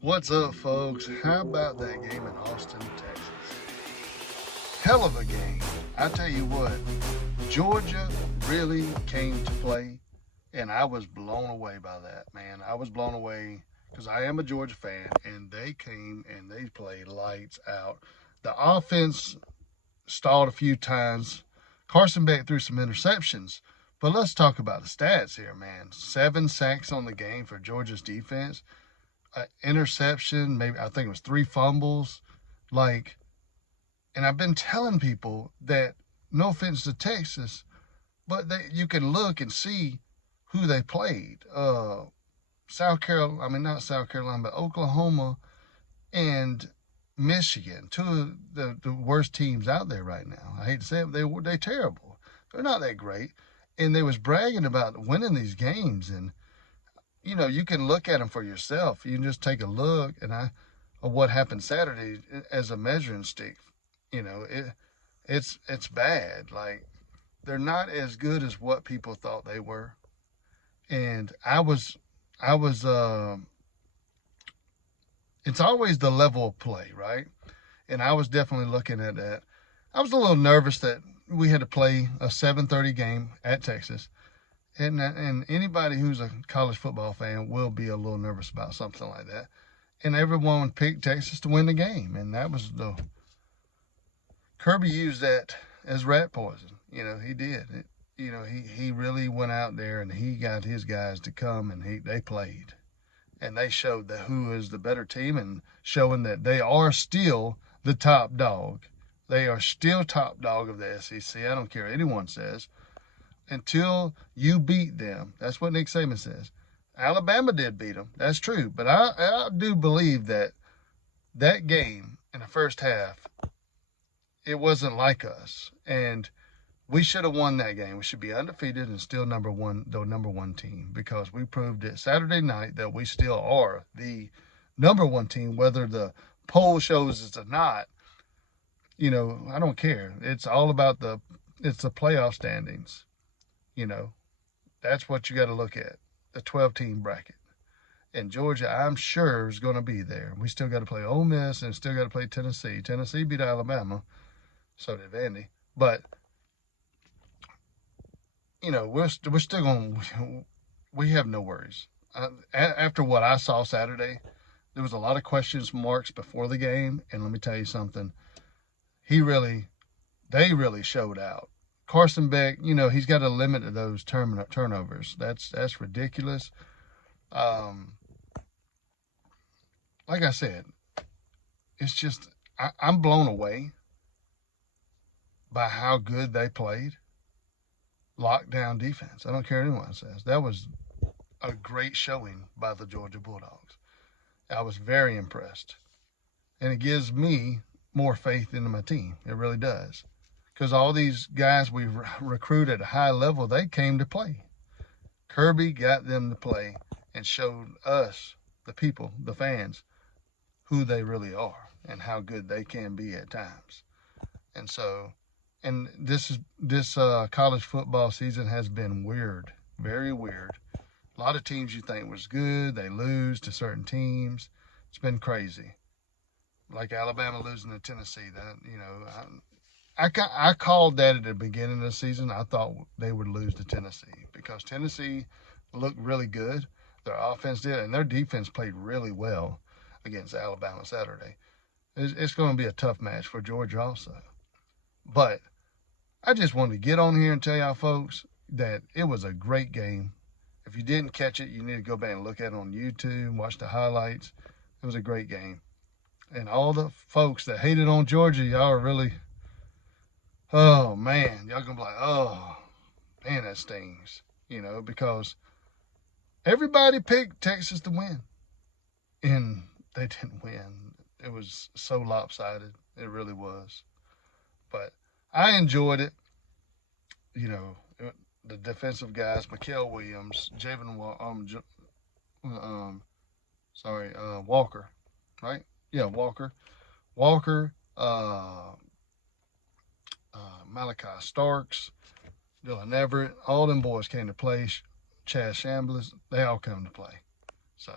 What's up, folks? How about that game in Austin, Texas? Hell of a game. I tell you what, Georgia really came to play, and I was blown away by that, man. I was blown away because I am a Georgia fan, and they came and they played lights out. The offense stalled a few times. Carson Beck threw some interceptions, but let's talk about the stats here, man. 7 sacks on the game for Georgia's defense, interception, maybe I think it was 3 fumbles. Like, and I've been telling people that no offense to Texas, but you can look and see who they played. South Carolina, I mean not South Carolina, but Oklahoma and Michigan, two of the worst teams out there right now. I hate to say it, but they're terrible. They're not that great, and they was bragging about winning these games, and you can look at them for yourself. You can just take a look of what happened Saturday as a measuring stick. It's bad. Like, they're not as good as what people thought they were. And I was. It's always the level of play, right? And I was definitely looking at that. I was a little nervous that we had to play a 7:30 game at Texas, and anybody who's a college football fan will be a little nervous about something like that. And everyone picked Texas to win the game, and that was the Kirby used that as rat poison. He did. He really went out there and he got his guys to come and they played and they showed that who is the better team and showing that they are still the top dog. They are still top dog of the SEC. I don't care what anyone says until you beat them. That's what Nick Saban says. Alabama did beat them. That's true. But I do believe that game in the first half, it wasn't like us. And we should have won that game. We should be undefeated and still the number one team, because we proved it Saturday night that we still are the number one team, whether the poll shows us or not. I don't care. It's all about it's the playoff standings. You know, that's what you got to look at, the 12 team bracket. And Georgia, I'm sure, is going to be there. We still got to play Ole Miss and still got to play Tennessee. Tennessee beat Alabama, so did Vandy. But we're still going. We have no worries. After what I saw Saturday, there was a lot of questions marks before the game, and let me tell you something. He really, they really showed out. Carson Beck, he's got a limit to those turnovers. That's ridiculous. Um, like I said, it's just I'm blown away by how good they played. Lockdown defense. I don't care what anyone says. That was a great showing by the Georgia Bulldogs. I was very impressed. And it gives me more faith into my team. It really does. Because all these guys we recruited at a high level, they came to play. Kirby got them to play and showed us, the people, the fans, who they really are and how good they can be at times. And so, and this college football season has been weird, very weird. A lot of teams you think was good, they lose to certain teams. It's been crazy. Like Alabama losing to Tennessee. I called that at the beginning of the season. I thought they would lose to Tennessee because Tennessee looked really good. Their offense did, and their defense played really well against Alabama Saturday. It's going to be a tough match for Georgia also. But I just wanted to get on here and tell y'all folks that it was a great game. If you didn't catch it, you need to go back and look at it on YouTube, watch the highlights. It was a great game. And all the folks that hated on Georgia, y'all are really, oh man, y'all gonna be like, oh man, that stings. Because everybody picked Texas to win, and they didn't win. It was so lopsided. It really was. But I enjoyed it. You know, the defensive guys, Mikael Williams, Javon, Walker, right? Yeah, Walker, Walker, Malachi Starks, Dylan Everett, all them boys came to play. Chaz Chambliss, they all come to play. So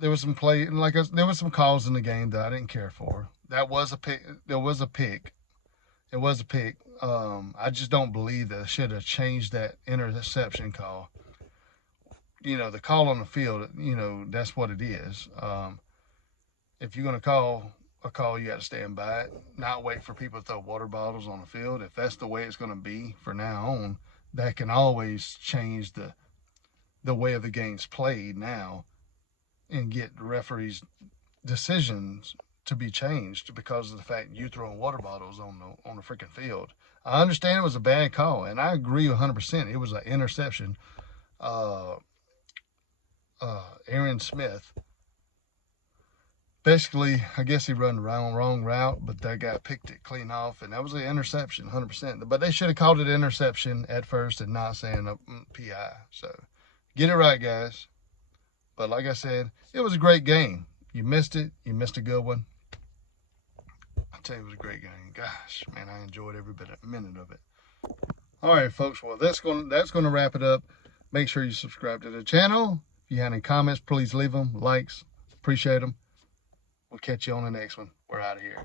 There was some play, there was some calls in the game that I didn't care for. That was a pick. There was a pick. It was a pick. I just don't believe that I should have changed that interception call. The call on the field, that's what it is. If you're going to call a call, you got to stand by it, not wait for people to throw water bottles on the field. If that's the way it's going to be from now on, that can always change the way of the game's played now and get the referees' decisions to be changed because of the fact you throwing water bottles on the freaking field. I understand it was a bad call, and I agree 100%. It was an interception. Aaron Smith, basically, I guess he run the wrong route, but that guy picked it clean off, and that was an interception, 100%. But they should have called it interception at first and not saying a PI. So get it right, guys. But like I said, it was a great game. You missed it. You missed a good one. I tell you, it was a great game. Gosh, man, I enjoyed every minute of it. All right, folks. Well, that's going to wrap it up. Make sure you subscribe to the channel. If you have any comments, please leave them. Likes, appreciate them. We'll catch you on the next one. We're out of here.